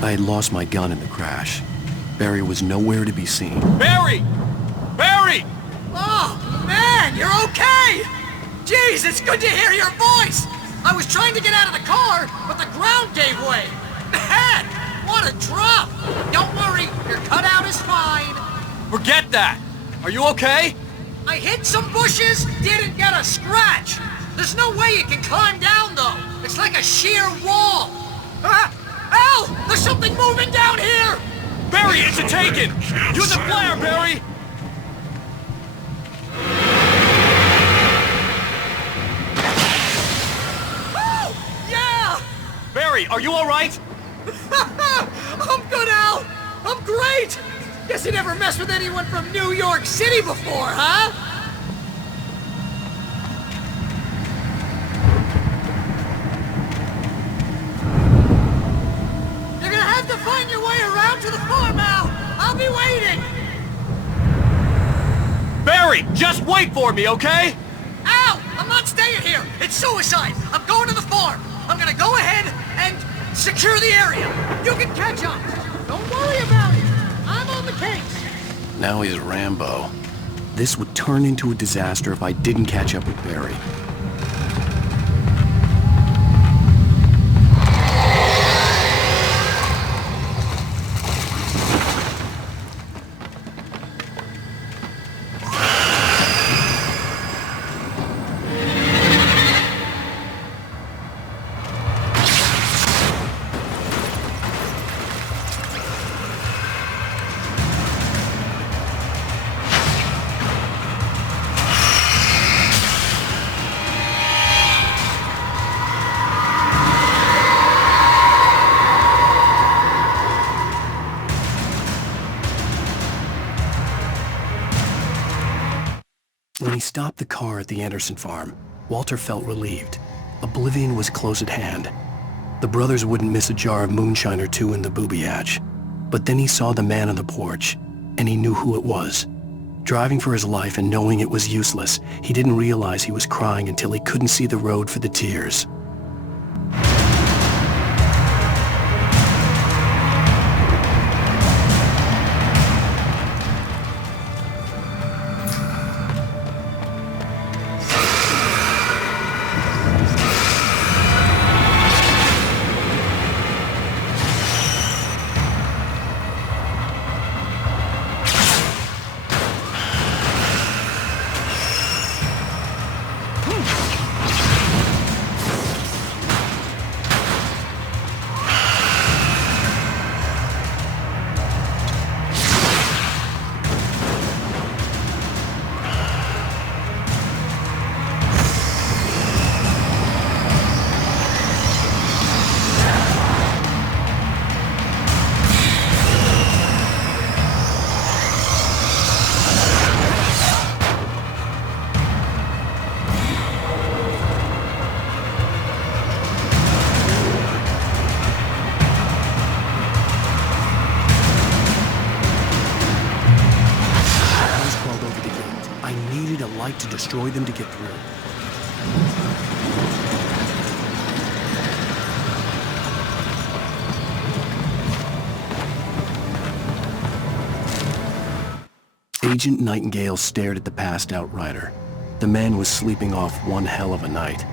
I had lost my gun in the crash. Barry was nowhere to be seen. Barry! Barry! Oh, man, you're okay! Jeez, it's good to hear your voice! I was trying to get out of the car, but the ground gave way. Man, what a drop! Don't worry, your cutout is fine. Forget that! Are you okay? I hit some bushes, didn't get a scratch. There's no way you can climb down, though. It's like a sheer wall. Al! There's something moving down here! Barry, it's a taken! Use a flare, Barry! Oh! Yeah! Barry, are you alright? I'm good, Al! I'm great! Guess you never messed with anyone from New York City before, huh? You're gonna have to find your way around to the farm, Al! I'll be waiting! Barry, just wait for me, okay? Al! I'm not staying here! It's suicide! I'm going to the farm! I'm gonna go ahead and secure the area! You can catch up! Don't worry about it! I'm on the case! Now he's Rambo. This would turn into a disaster if I didn't catch up with Barry. When he stopped the car at the Anderson farm, Walter felt relieved. Oblivion was close at hand. The brothers wouldn't miss a jar of moonshine or two in the booby hatch. But then he saw the man on the porch, and he knew who it was. Driving for his life and knowing it was useless, he didn't realize he was crying until he couldn't see the road for the tears. To destroy them to get through. Agent Nightingale stared at the passed-out rider. The man was sleeping off one hell of a night.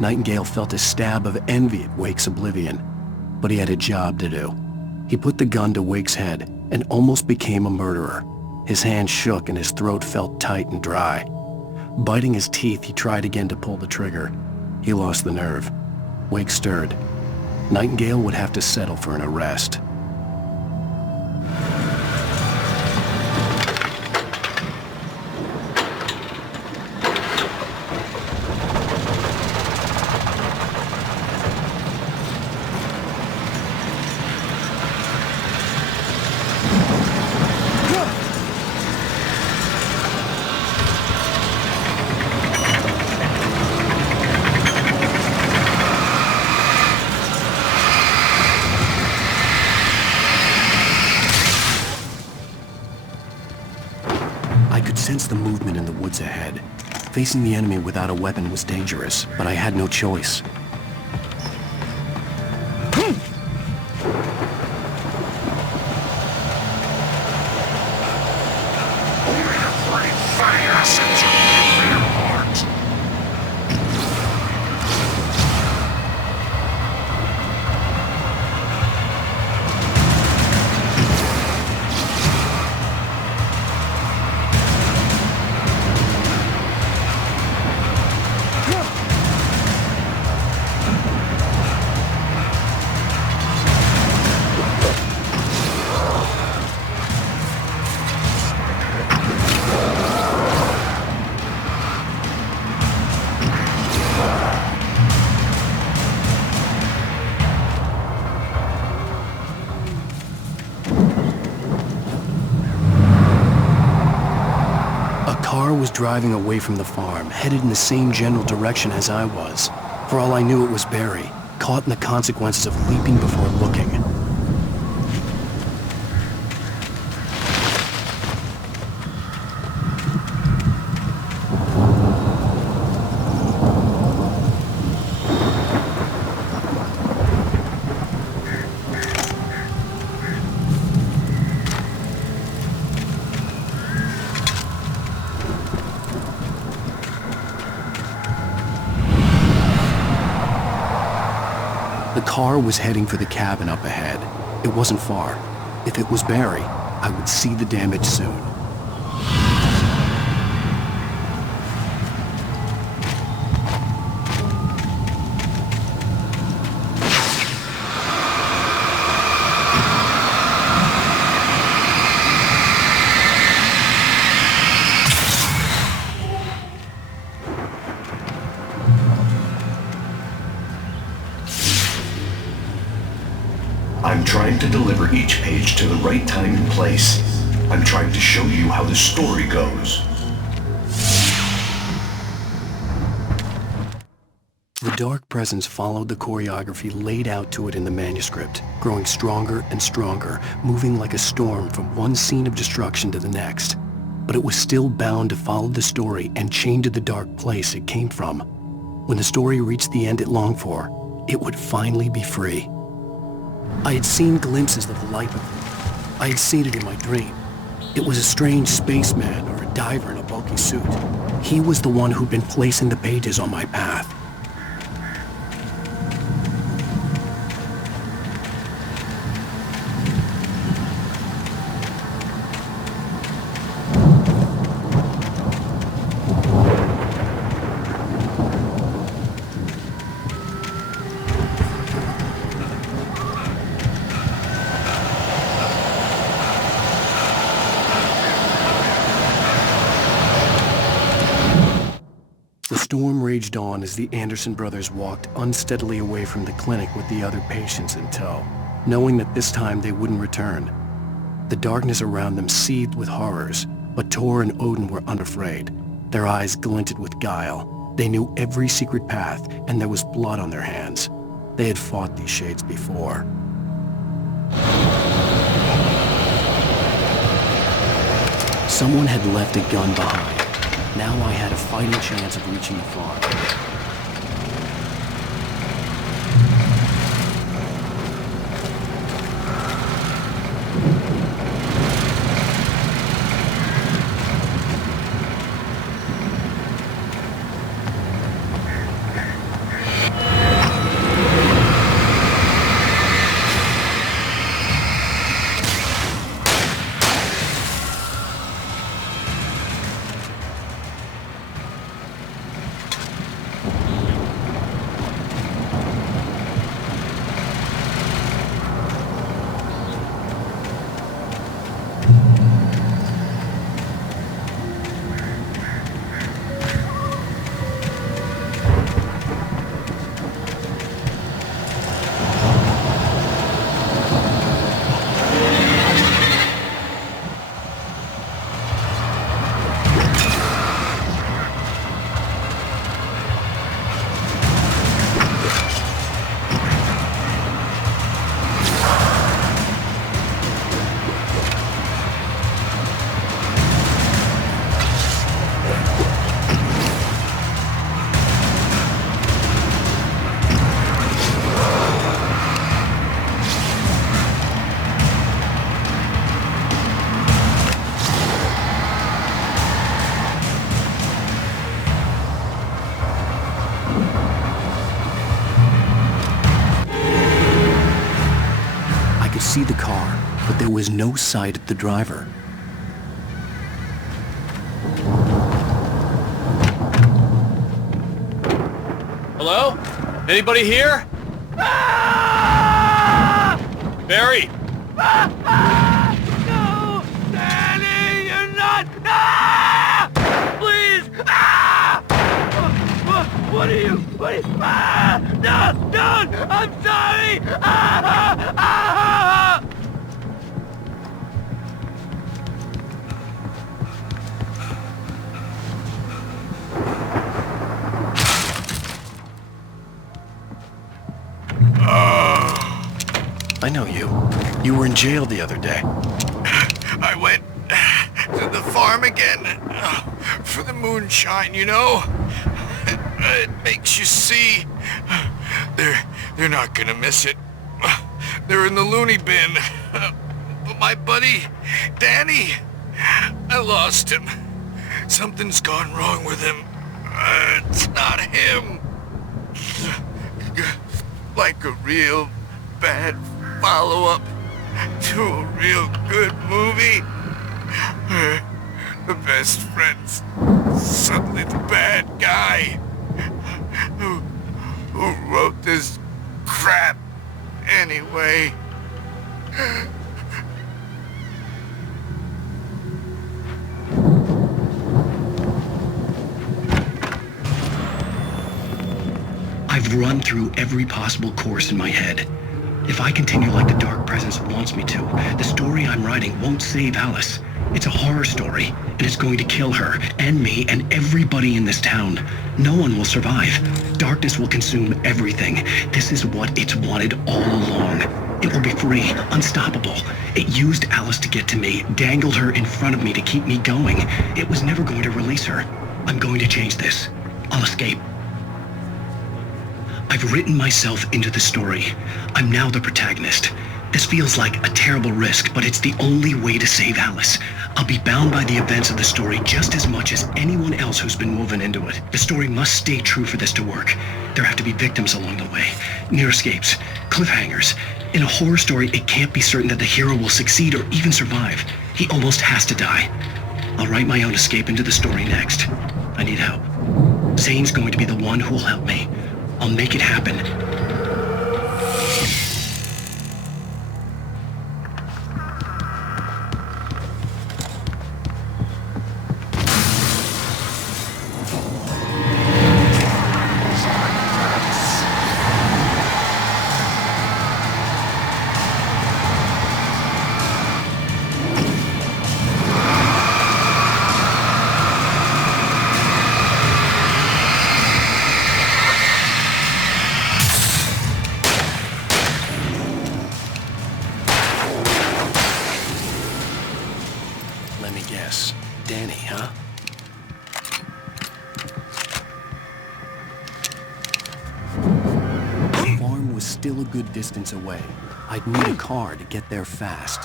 Nightingale felt a stab of envy at Wake's oblivion, but he had a job to do. He put the gun to Wake's head and almost became a murderer. His hand shook and his throat felt tight and dry. Biting his teeth, he tried again to pull the trigger. He lost the nerve. Wake stirred. Nightingale would have to settle for an arrest. Sense the movement in the woods ahead. Facing the enemy without a weapon was dangerous, but I had no choice. car was driving away from the farm, headed in the same general direction as I was. For all I knew, it was Barry, caught in the consequences of leaping before looking. The car was heading for the cabin up ahead. It wasn't far. If it was Barry, I would see the damage soon. I'm trying to deliver each page to the right time and place. I'm trying to show you how the story goes. The dark presence followed the choreography laid out to it in the manuscript, growing stronger and stronger, moving like a storm from one scene of destruction to the next. But it was still bound to follow the story and chain to the dark place it came from. When the story reached the end it longed for, it would finally be free. I had seen glimpses of the light before. I had seen it in my dream. It was a strange spaceman or a diver in a bulky suit. He was the one who'd been placing the pages on my path. The storm raged on as the Anderson brothers walked unsteadily away from the clinic with the other patients in tow, knowing that this time they wouldn't return. The darkness around them seethed with horrors, but Tor and Odin were unafraid. Their eyes glinted with guile. They knew every secret path, and there was blood on their hands. They had fought these shades before. Someone had left a gun behind. Now I had a fighting chance of reaching the farm. See the car, but there was no sight of the driver. Hello? Anybody here? Ah! Barry! No! Danny, you're not! Ah! Please! Ah! What are you? Ah! No! Don't! I'm sorry! Ah! Ah! I know you. You were in jail the other day. I went to the farm again for the moonshine, you know? It makes you see. They're not gonna miss it. They're in the loony bin. But my buddy, Danny, I lost him. Something's gone wrong with him. It's not him. Like a real bad follow-up to a real good movie. The best friend's suddenly the bad guy. Who wrote this crap anyway? I've run through every possible course in my head. If I continue like the Dark Presence wants me to, the story I'm writing won't save Alice. It's a horror story, and it's going to kill her, and me, and everybody in this town. No one will survive. Darkness will consume everything. This is what it's wanted all along. It will be free, unstoppable. It used Alice to get to me, dangled her in front of me to keep me going. It was never going to release her. I'm going to change this. I'll escape. I've written myself into the story. I'm now the protagonist. This feels like a terrible risk, but it's the only way to save Alice. I'll be bound by the events of the story just as much as anyone else who's been woven into it. The story must stay true for this to work. There have to be victims along the way, near escapes, cliffhangers. In a horror story, it can't be certain that the hero will succeed or even survive. He almost has to die. I'll write my own escape into the story next. I need help. Zane's going to be the one who will help me. I'll make it happen. Let me guess. Danny, huh? The farm was still a good distance away. I'd need a car to get there fast.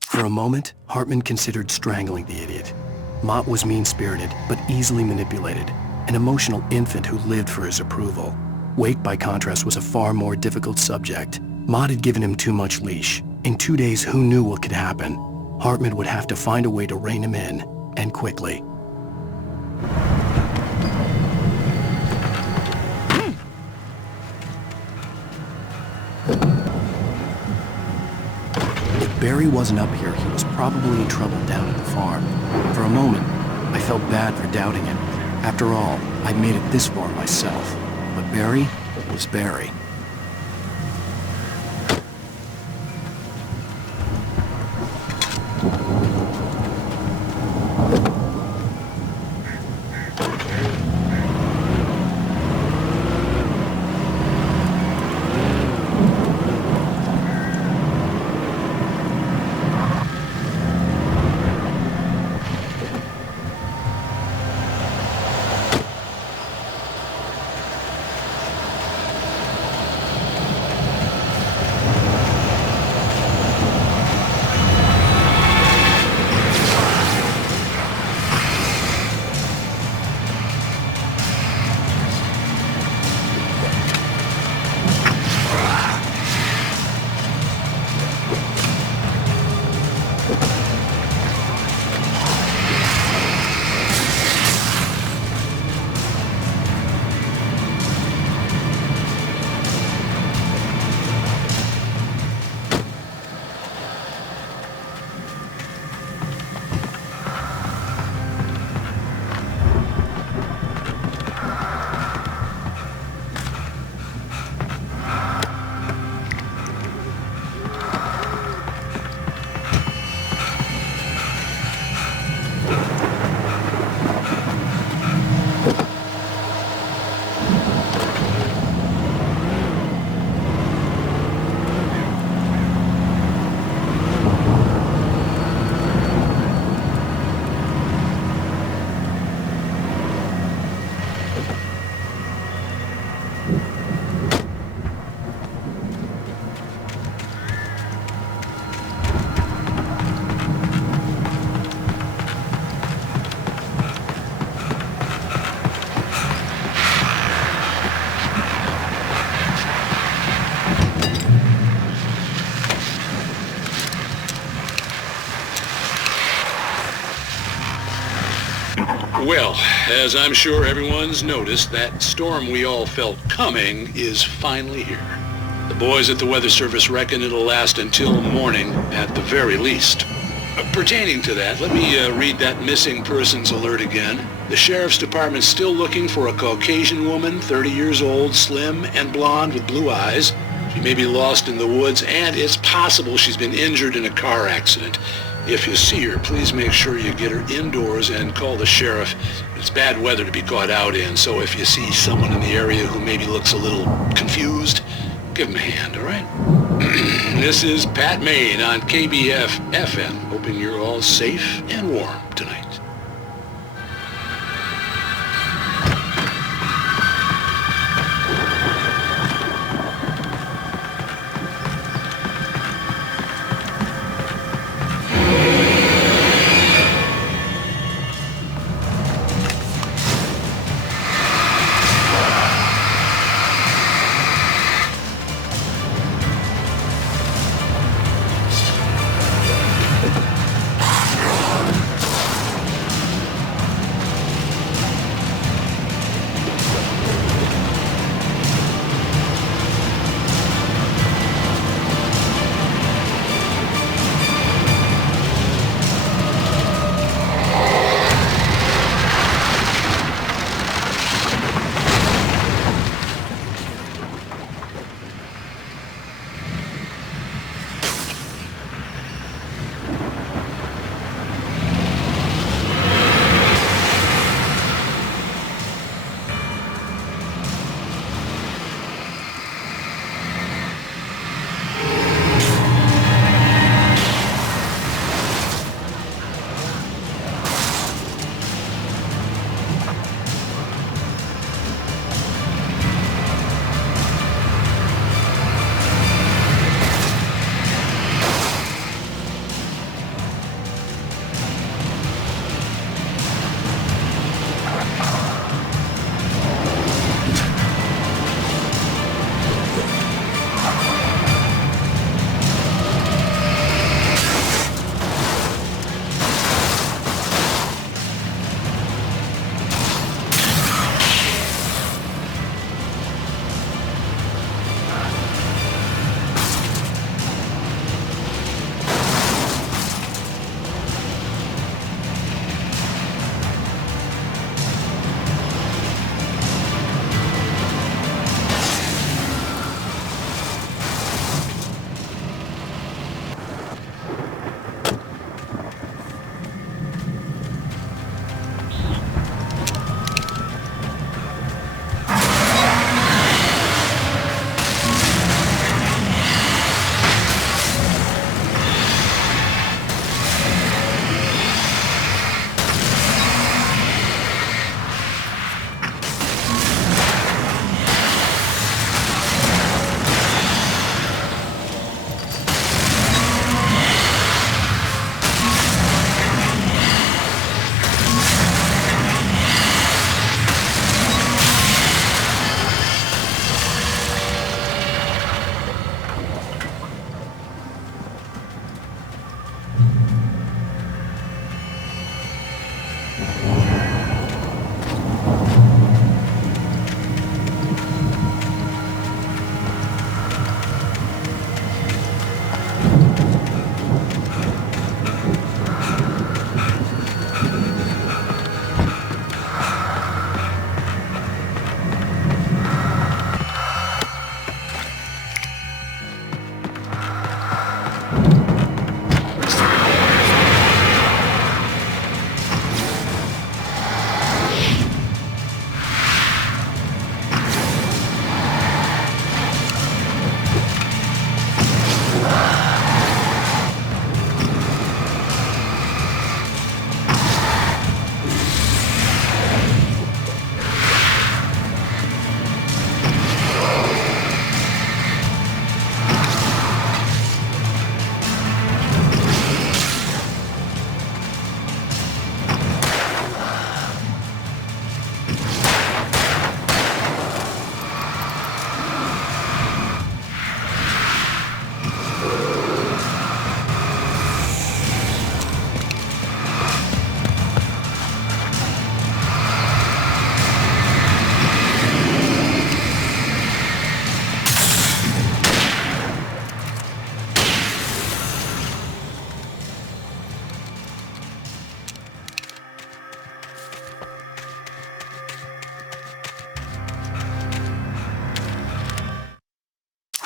For a moment, Hartman considered strangling the idiot. Mott was mean-spirited, but easily manipulated, an emotional infant who lived for his approval. Wake, by contrast, was a far more difficult subject. Mott had given him too much leash. In 2 days, who knew what could happen? Hartman would have to find a way to rein him in, and quickly. If Barry wasn't up here, he was probably in trouble down at the farm. For a moment, I felt bad for doubting him. After all, I'd made it this far myself. But Barry was Barry. Well, as I'm sure everyone's noticed, that storm we all felt coming is finally here. The boys at the Weather Service reckon it'll last until morning at the very least. Pertaining to that, let me read that missing persons alert again. The Sheriff's Department's still looking for a Caucasian woman, 30 years old, slim and blonde with blue eyes. She may be lost in the woods, and it's possible she's been injured in a car accident. If you see her, please make sure you get her indoors and call the sheriff. It's bad weather to be caught out in, so if you see someone in the area who maybe looks a little confused, give him a hand, all right? This is Pat Main on KBF FM, hoping you're all safe and warm tonight.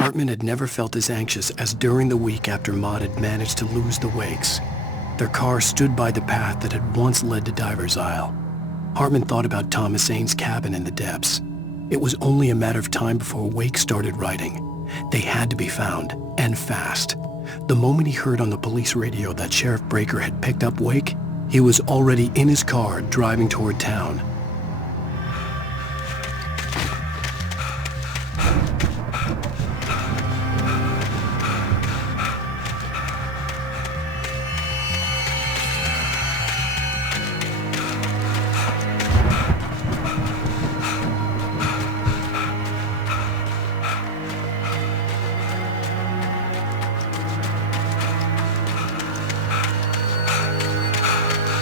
Hartman had never felt as anxious as during the week after Mott had managed to lose the Wakes. Their car stood by the path that had once led to Diver's Isle. Hartman thought about Thomas Ains's cabin in the depths. It was only a matter of time before Wake started writing. They had to be found, and fast. The moment he heard on the police radio that Sheriff Breaker had picked up Wake, he was already in his car driving toward town.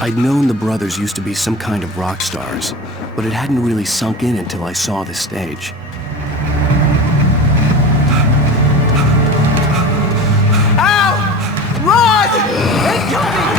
I'd known the brothers used to be some kind of rock stars, but it hadn't really sunk in until I saw the stage. Ow! Run! Incoming!